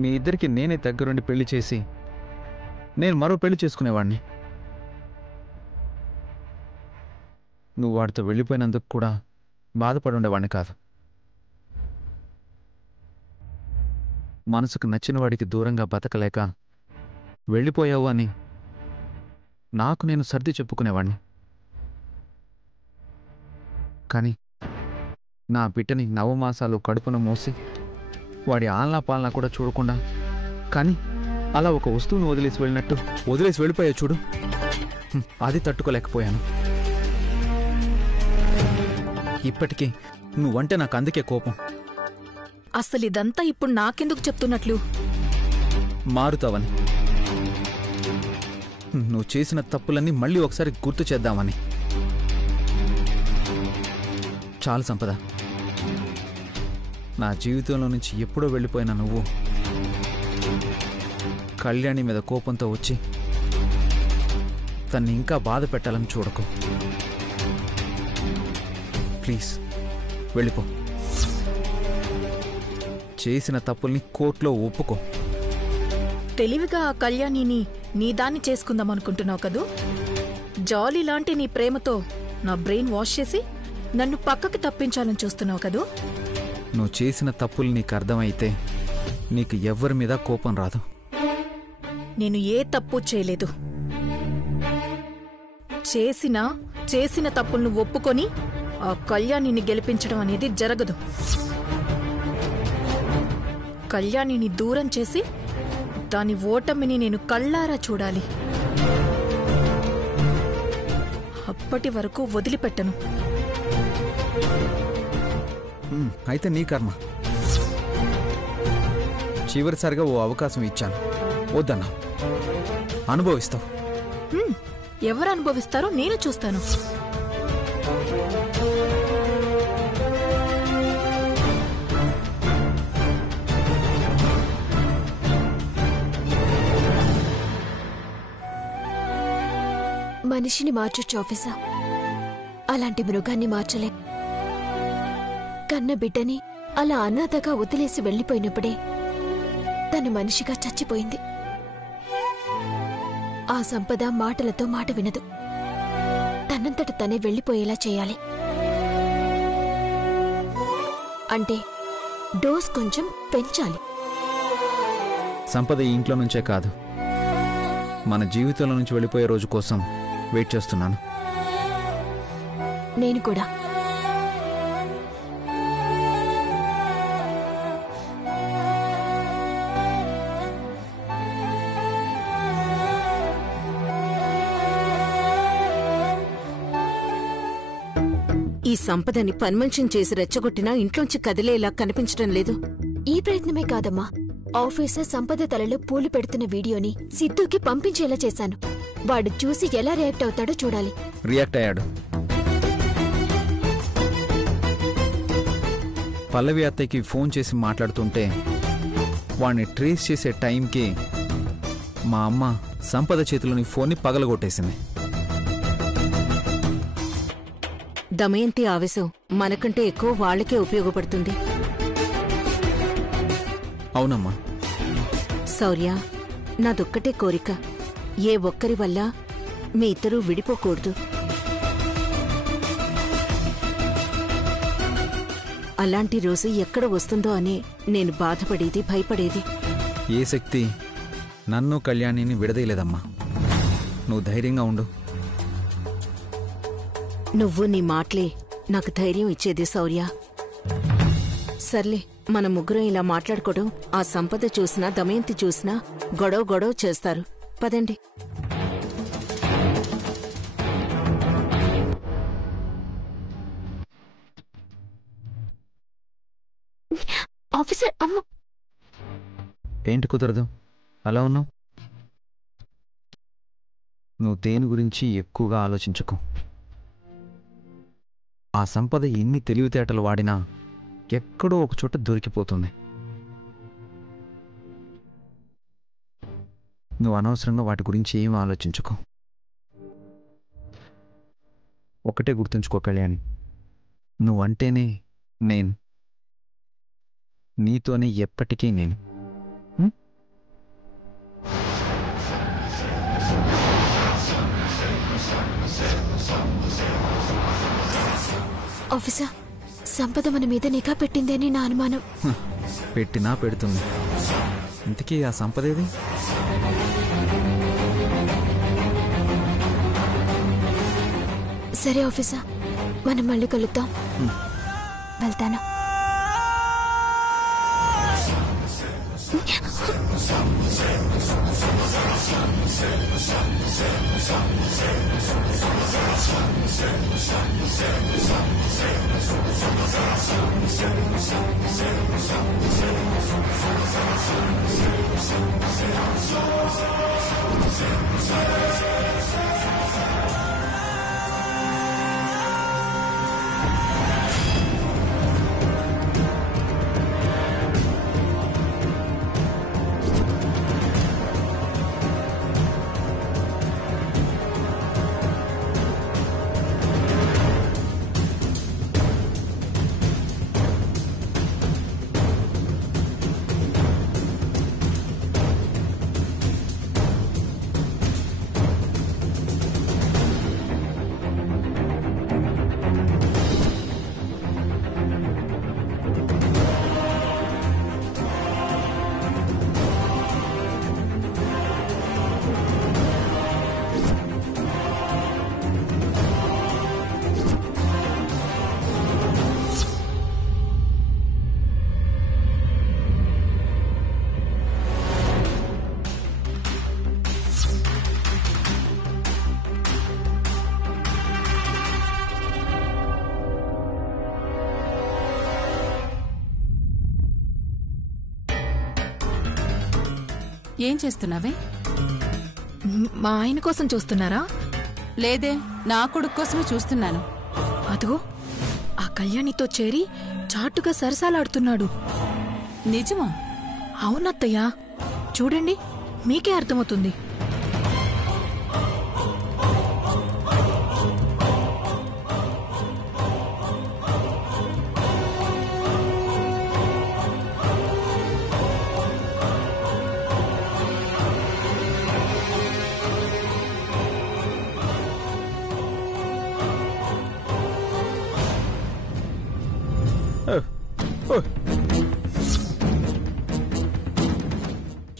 మీ ఇద్దరికి నేనే దగ్గరుండి పెళ్లి చేసి నేను మరో పెళ్లి చేసుకునేవాడిని. నువ్వు వాడితో వెళ్ళిపోయినందుకు కూడా బాధపడి ఉండేవాడిని కాదు. మనసుకు నచ్చిన వాడికి దూరంగా బతకలేక వెళ్ళిపోయావు అని నాకు నేను సర్ది చెప్పుకునేవాడిని. కానీ నా బిడ్డని నవమాసాలు కడుపున మోసి వాడి ఆలనా పాలనా కూడా చూడకుండా, కానీ అలా ఒక వస్తువును వదిలేసి వెళ్ళినట్టు వదిలేసి వెళ్ళిపోయా చూడు, అది తట్టుకోలేకపోయాను. ఇప్పటికీ నువ్వంటే నాకు అందుకే కోపం. అసలు ఇదంతా ఇప్పుడు నాకెందుకు చెప్తున్నట్లు? మారుతావని, నువ్వు చేసిన తప్పులన్నీ మళ్ళీ ఒకసారి గుర్తు చేద్దామని. చాలు సంపద, నా జీవితంలో నుంచి ఎప్పుడో వెళ్ళిపోయిన నువ్వు కళ్యాణి మీద కోపంతో వచ్చి తన్ని ఇంకా బాధ పెట్టాలని చూడకు. ప్లీజ్ వెళ్ళిపో. చేసిన తప్పుల్ని కోర్టులో ఒప్పుకో. తెలివిగా ఆ కళ్యాణిని నీదాన్ని చేసుకుందామనుకుంటున్నావు కదూ? జాలీ లాంటి నీ ప్రేమతో నా బ్రెయిన్ వాష్ చేసి నన్ను పక్కకి తప్పించాలని చూస్తున్నావు కదూ? నువ్వు చేసిన తప్పులు నీకు అర్థమైతే నీకు ఎవ్వరి మీద కోపం రాదు. నేను ఏ తప్పు చేయలేదు. చేసిన తప్పులను ఒప్పుకొని ఆ కళ్యాణిని గెలిపించడం అనేది జరగదు. కళ్యాణిని దూరం చేసి దాని ఓటమిని నేను కళ్ళారా చూడాలి. అప్పటి వరకు వదిలిపెట్టను. అయితే నీ కర్మ. చివరిసారిగా ఓ అవకాశం ఇచ్చాను, వద్దన్నా. అనుభవిస్తావు. ఎవరు అనుభవిస్తారో నేను చూస్తాను. మనిషిని మార్చొచ్చు ఆఫీసర్, అలాంటి మృగాన్ని మార్చలే. కన్న బిడ్డని అలా అనాథగా వదిలేసి వెళ్లిపోయినప్పుడే తను మనిషిగా చచ్చిపోయింది. ఆ సంపద మాటలతో మాట వినదు. తనంతట తనే వెళ్లిపోయేలా చేయాలి. అంటే డోస్ కొంచెం పెంచాలి. సంపద ఈ ఇంట్లో నుంచే కాదు, మన జీవితంలో నుంచి వెళ్ళిపోయే రోజు కోసం వెయిట్ చేస్తున్నాను. నేను కూడా. ఈ సంపదని పన్మన్షన్ చేసి రెచ్చగొట్టినా ఇంట్లోంచి కదిలేలా కనిపించడం లేదు. ఈ ప్రయత్నమే కాదమ్మా, ఆఫీసర్ సంపద తలలో పూలు పెడుతున్న వీడియోని సిద్ధుకి పంపించేలా చేశాను. వాడు చూసి ఎలా రియాక్ట్ అవుతాడో చూడాలి. రియాక్ట్ అయ్యాడు. పల్లవి అత్తయ్యకి ఫోన్ చేసి మాట్లాడుతుంటే వాడిని ట్రేస్ చేసే టైంకి మా అమ్మ సంపద చేతిలోని ఫోన్ని పగలగొట్టేసింది. దమయంతి ఆవేశం మనకంటే ఎక్కువ వాళ్లకే ఉపయోగపడుతుంది. అవునమ్మా. శౌర్య, నాదొక్కటే కోరిక, ఏ ఒక్కరి వల్ల మీ ఇద్దరూ విడిపోకూడదు. అలాంటి రోజు ఎక్కడ వస్తుందో అని నేను బాధపడేది, భయపడేది. ఏ శక్తి నన్ను కళ్యాణిని విడదీయలేదమ్మా. నువ్వు ధైర్యంగా ఉండు. నువ్వు నీ మాటలే నాకు ధైర్యం ఇచ్చేది శౌర్య. సర్లే, మన ముగ్గురం ఇలా మాట్లాడుకోవడం ఆ సంపద చూసినా దమయంతి చూసినా గొడవ చేస్తారు. పదండి. ఆఫీసర్, అమ్మ. ఏంటి కుదరదు? అలా ఉన్నావు. నువ్వు దేని గురించి ఎక్కువగా ఆలోచించకు. ఆ సంపద ఎన్ని తెలివితేటలు వాడినా ఎక్కడో ఒక చోట దొరికిపోతుంది. నువ్వు అనవసరంగా వాటి గురించి ఏం ఆలోచించుకో. ఒకటే గుర్తుంచుకో కళ్యాణి, నువ్వంటేనే నేను, నీతోనే ఎప్పటికీ నేను. ఆఫీసర్, సంపద మన మీద నిఘా పెట్టిందని నా అనుమానం. పెట్టినా పెడుతుంది. ఇంతకీ ఆ సంపదేది? సరే ఆఫీసర్, మనం మళ్ళీ కలుద్దాం. వెళ్తాను. ఏం చేస్తున్నావే? మా ఆయన కోసం చూస్తున్నారా? లేదే, నా కొడుకు కోసమే చూస్తున్నాను. అదో ఆ కళ్యాణితో చేరి చాటుగా సరసాలాడుతున్నాడు. నిజమా? అవునత్తయ్యా, చూడండి, మీకే అర్థమవుతుంది.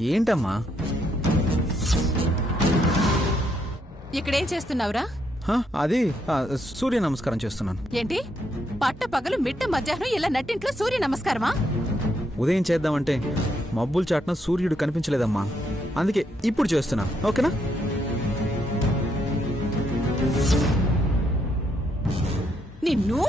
ఏంటమ్మా ఇక్కడేం చేస్తున్నావురా? అది సూర్య నమస్కారం చేస్తున్నాను. ఏంటి పట్ట పగలు మిట్ట మధ్యాహ్నం ఇలా నట్టింట్లో సూర్య నమస్కారమా? ఉదయం చేద్దామంటే మబ్బులు చాటున సూర్యుడు కనిపించలేదమ్మా, అందుకే ఇప్పుడు చేస్తున్నాను. ఓకేనా? నిన్ను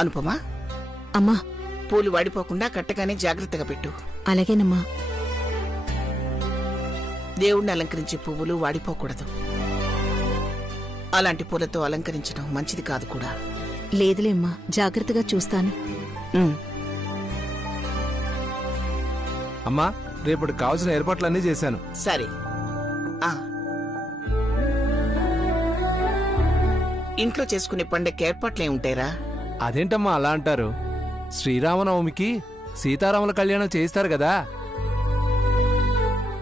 అనుపమా, అమ్మా. పూలు వాడిపోకుండా కట్టగానే జాగ్రత్తగా పెట్టు. అలాగేనమ్మా. దేవుణ్ణి అలంకరించే పువ్వులు వాడిపోకూడదు. అలాంటి పూలతో అలంకరించడం మంచిది కాదు కూడా. లేదులేమ్మా, జాగ్రత్తగా చూస్తాను. అమ్మా, రేపటి కావాల్సిన ఏర్పాట్లన్నీ చేశాను. సరే. ఇంట్లో చేసుకునే పండగ ఏర్పాట్లే ఉంటాయిరా. అదేంటమ్మా అలా అంటారు? శ్రీరామనవమికి సీతారాముల కళ్యాణం చేయిస్తారు కదా.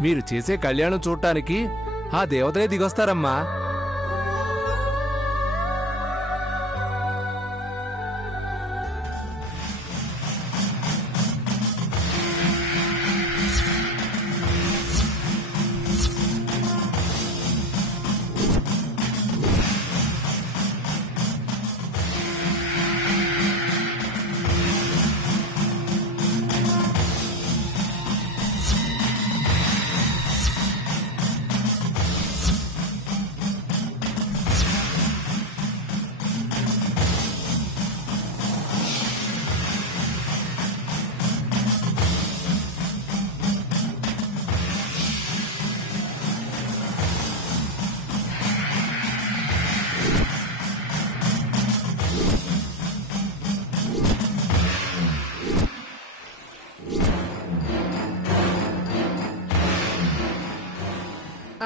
మీరు చేసే కళ్యాణం చూడటానికి ఆ దేవతలే దిగొస్తారమ్మా.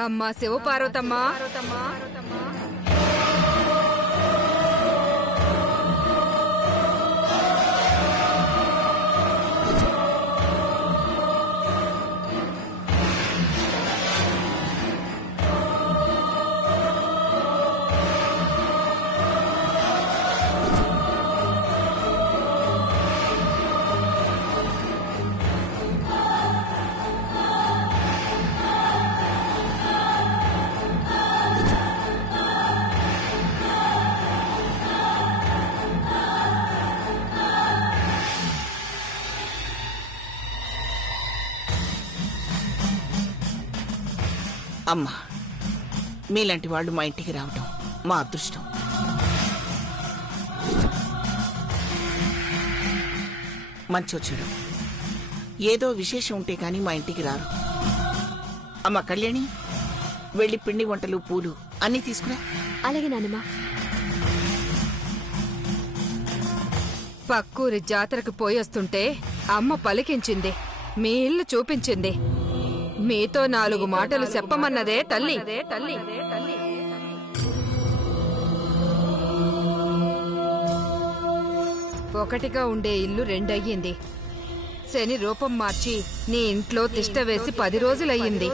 అమ్మా శివపార్వతమ్మా, అమ్మా, మీలాంటి వాళ్ళు మా ఇంటికి రావటం మా అదృష్టం. మంచొచ్చాడు, ఏదో విశేషం ఉంటే కాని మా ఇంటికి రారు. అమ్మ కళ్యాణి, వెళ్ళి పిండి వంటలు పూలు అన్నీ తీసుకురా. అలాగే నానమ్మా. పక్కూరి జాతరకు పోయొస్తుంటే అమ్మ పలికించింది, మీ ఇల్లు చూపించింది. మీతో 4 మాటలు చెప్పమన్నదే తల్లి. ఒకటిగా ఉండే ఇల్లు 2 అయ్యింది. శని రూపం మార్చి నీ ఇంట్లో తిష్ట వేసి 10 రోజులయ్యింది.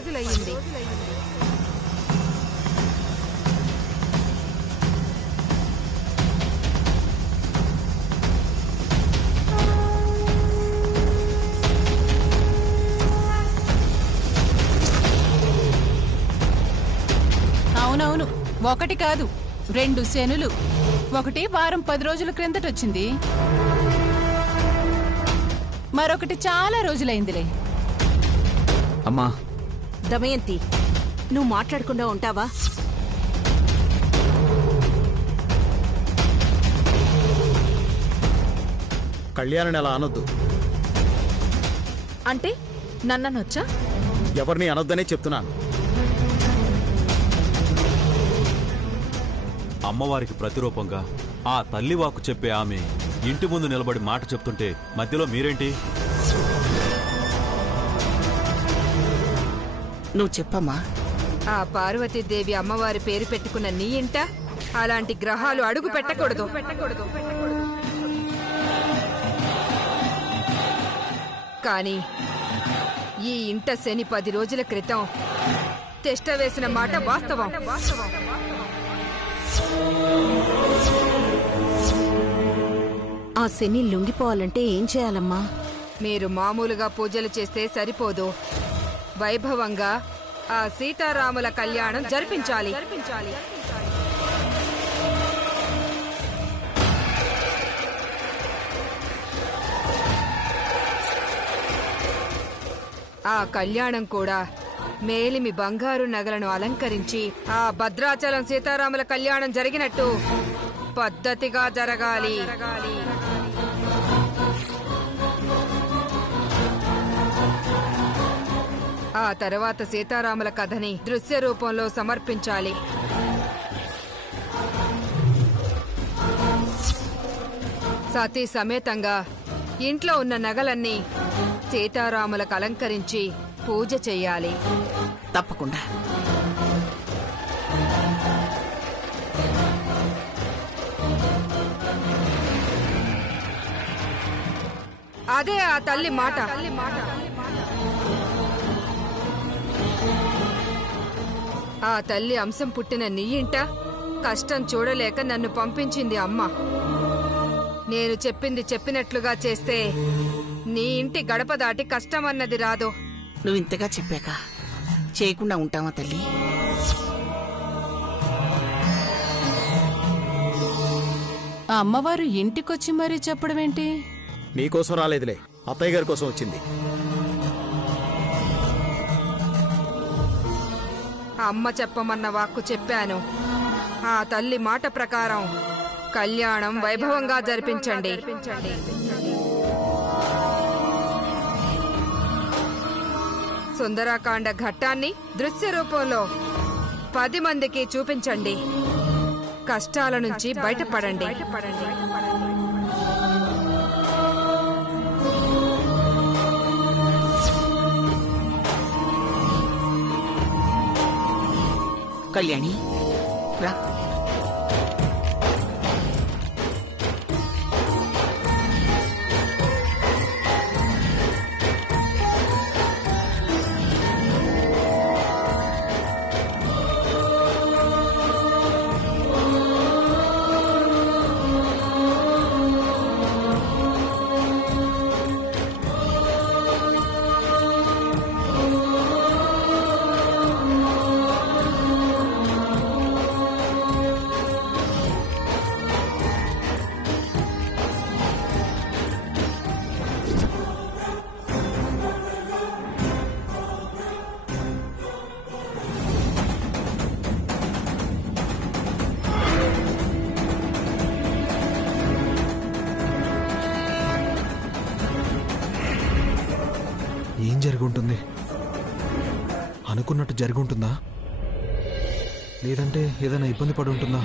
అవునవును, 1 కాదు 2 శనులు. ఒకటి వారం 10 రోజుల క్రిందటొచ్చింది, మరొకటి చాలా రోజులైందిలే. అమ్మా, దమయంతి, నువ్వు మాట్లాడకుండా ఉంటావా? కళ్యాణిని అలా అనొద్దు. అంటే నన్ననొచ్చా? ఎవరిని అనొద్దనే చెప్తున్నాను. అమ్మవారికి ప్రతిరూపంగా ఆ తల్లివాకు చెప్పే ఆమె ఇంటి ముందు నిలబడి మాట చెప్తుంటే మధ్యలో మీరేంటి? నువ్వు చెప్పమ్మా. ఆ పార్వతీదేవి అమ్మవారి పేరు పెట్టుకున్న నీ ఇంట అలాంటి గ్రహాలు అడుగు పెట్టకూడదు. కానీ ఈ ఇంట శని 10 రోజుల క్రితం తిష్ట వేసిన మాట వాస్తవం. ఆ శని లొంగిపోవాలంటే ఏం చేయాలమ్మా? మీరు మామూలుగా పూజలు చేస్తే సరిపోదు. వైభవంగా ఆ సీతారాముల కళ్యాణం జరిపించాలి. ఆ కళ్యాణం కూడా మేలిమి బంగారు నగలను అలంకరించి ఆ భద్రాచలం సీతారాముల కళ్యాణం జరిగినట్టు పద్ధతిగా జరగాలి. ఆ తర్వాత సీతారాముల కథని దృశ్య రూపంలో సమర్పించాలి. సతీ సమేతంగా ఇంట్లో ఉన్న నగలన్నీ సీతారాములకు అలంకరించి పూజ చెయ్యాలి. తప్పకుండా. అదే ఆ తల్లి మాట. ఆ తల్లి అంశం పుట్టిన నీ ఇంట కష్టం చూడలేక నన్ను పంపించింది అమ్మ. నేను చెప్పింది చెప్పినట్లుగా చేస్తే నీ ఇంటి గడప దాటి కష్టమన్నది రాదు. నువ్వు ఇంతగా చెప్పాక చేయకుండా ఉంటావా తల్లి? ఆ అమ్మవారు ఇంటికొచ్చి మరీ చెప్పడమేంటి? నీకోసం రాలేదులే, అత్తయ్య గారి కోసం వచ్చింది. అమ్మ చెప్పమన్న వాక్కు చెప్పాను. ఆ తల్లి మాట ప్రకారం కళ్యాణం వైభవంగా జరిపించండి. సుందరాకాండ ఘట్టాన్ని దృశ్య రూపంలో 10 మందికి చూపించండి. కష్టాల నుంచి బయటపడండి. కళ్యాణి రా. ఏం జరుగుంటుంది? అనుకున్నట్టు జరుగుంటుందా, లేదంటే ఏదైనా ఇబ్బంది పడి ఉంటుందా?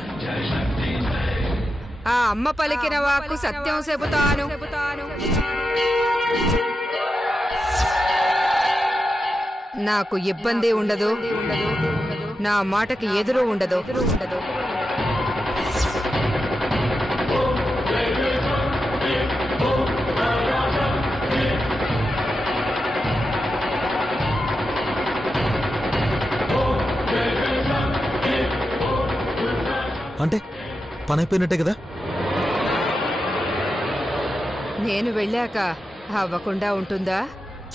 ఆ అమ్మ పలికిన వాక్కు సత్యం చెబుతాను. నాకు ఇబ్బంది ఉండదు, నా మాటకి ఎదురు ఉండదు. అంటే పని అయిపోయినట్టే కదా? నేను వెళ్ళాక అవ్వకుండా ఉంటుందా?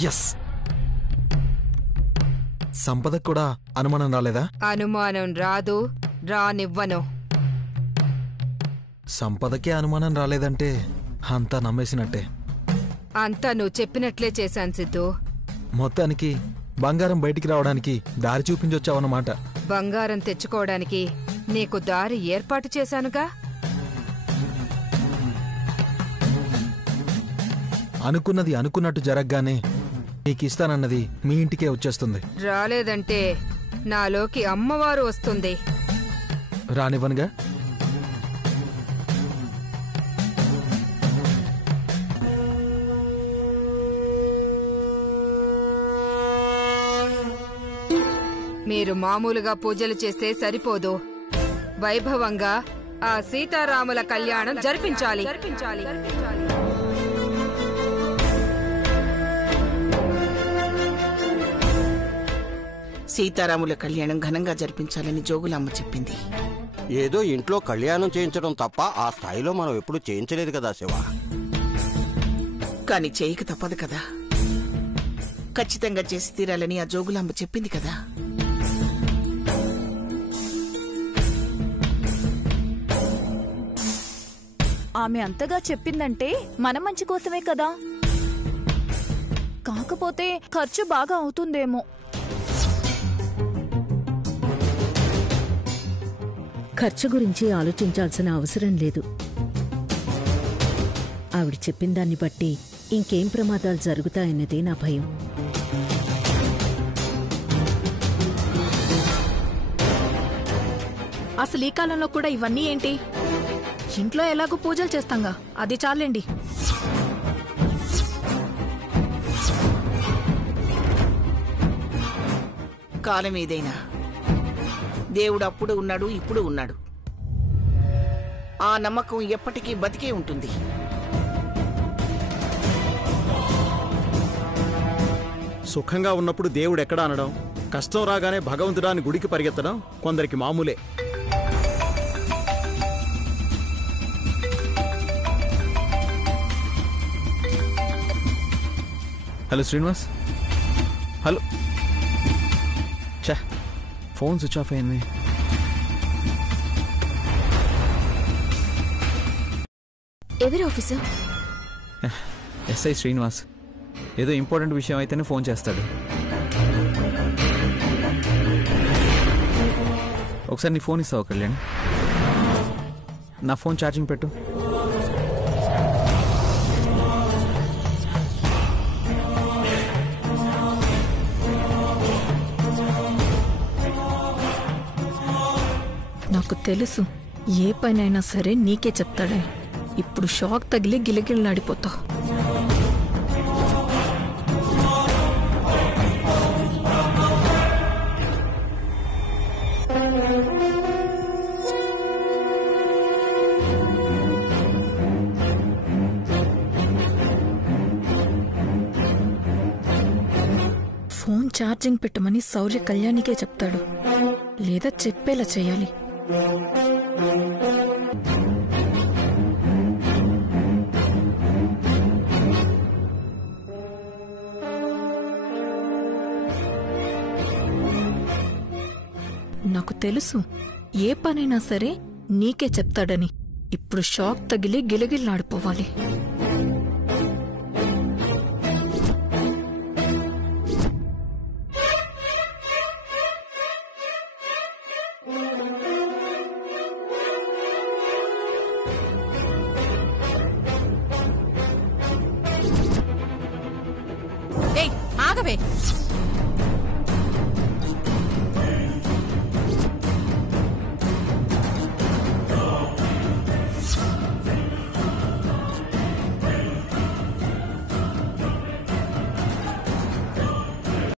ఎస్. సంపదకు కూడా అనుమానం రాలేదా? అనుమానం రాదు, రానివ్వను. సంపదకే అనుమానం రాలేదంటే అంతా నమ్మేసినట్టే. అంతా నువ్వు చెప్పినట్లే చేశాను సిద్ధు. మొత్తానికి బంగారం బయటికి రావడానికి దారి చూపించొచ్చావన్నమాట. బంగారం తెచ్చుకోవడానికి నీకు దారి ఏర్పాటు చేశానుగా. అనుకున్నది అనుకున్నట్టు జరగగానే నీకిస్తానన్నది మీ ఇంటికే వచ్చేస్తుంది. రాలేదంటే నాలోకి అమ్మవారు వస్తుంది. రానివ్వనుగా. మీరు మామూలుగా పూజలు చేస్తే సరిపోదు, వైభవంగా ఆ సీతారాముల కళ్యాణం జరిపించాలి. సీతారాముల కళ్యాణం ఘనంగా జరిపించాలని జోగులమ్మ చెప్పింది. ఏదో ఇంట్లో కళ్యాణం చేయించడం తప్ప ఆ స్థాయిలో మనం ఎప్పుడు చేయించలేదు కదా శివ. కాని చేయక తప్పదు కదా. ఖచ్చితంగా చేసి తీరాలని ఆ జోగులమ్మ చెప్పింది కదా. ఆమె అంతగా చెప్పిందంటే మన మంచి కోసమే కదా. కాకపోతే ఖర్చు బాగా అవుతుందేమో. ఖర్చు గురించి ఆలోచించాల్సిన అవసరం లేదు. ఆవిడ చెప్పిన దాన్ని బట్టి ఇంకేం ప్రమాదాలు జరుగుతాయన్నదే నా భయం. అసలు ఈ కాలంలో కూడా ఇవన్నీ ఏంటి? ఇంట్లో ఎలాగో పూజలు చేస్తాంగా, అది చాలండి. కాలం ఏదైనా దేవుడు అప్పుడు ఉన్నాడు, ఇప్పుడు ఉన్నాడు. ఆ నమ్మకం ఎప్పటికీ బతికే ఉంటుంది. సుఖంగా ఉన్నప్పుడు దేవుడు ఎక్కడ అనడం, కష్టం రాగానే భగవంతుడాని గుడికి పరిగెత్తడం కొందరికి మామూలే. హలో శ్రీనివాస్. హలో. చా, ఫోన్ స్విచ్ ఆఫ్ అయింది. ఎవరు ఆఫీసర్? ఎస్ఐ శ్రీనివాస్. ఏదో ఇంపార్టెంట్ విషయం అయితేనే ఫోన్ చేస్తాడు. ఒకసారి నీ ఫోన్ ఇస్తావు కళ్యాణ్? నా ఫోన్ ఛార్జింగ్ పెట్టు. నాకు తెలుసు ఏ పనైనా సరే నీకే చెప్తాడని. ఇప్పుడు షాక్ తగిలి గిలగిలలాడిపోతావు. ఫోన్ ఛార్జింగ్ పెట్టమని శౌర్య కళ్యాణికే చెప్తాడు, లేదా చెప్పేలా చేయాలి. నాకు తెలుసు ఏ పనైనా సరే నీకే చెప్తాడని. ఇప్పుడు షాక్ తగిలి గిలగిల్లాడిపోవాలి. వెళ్ళవే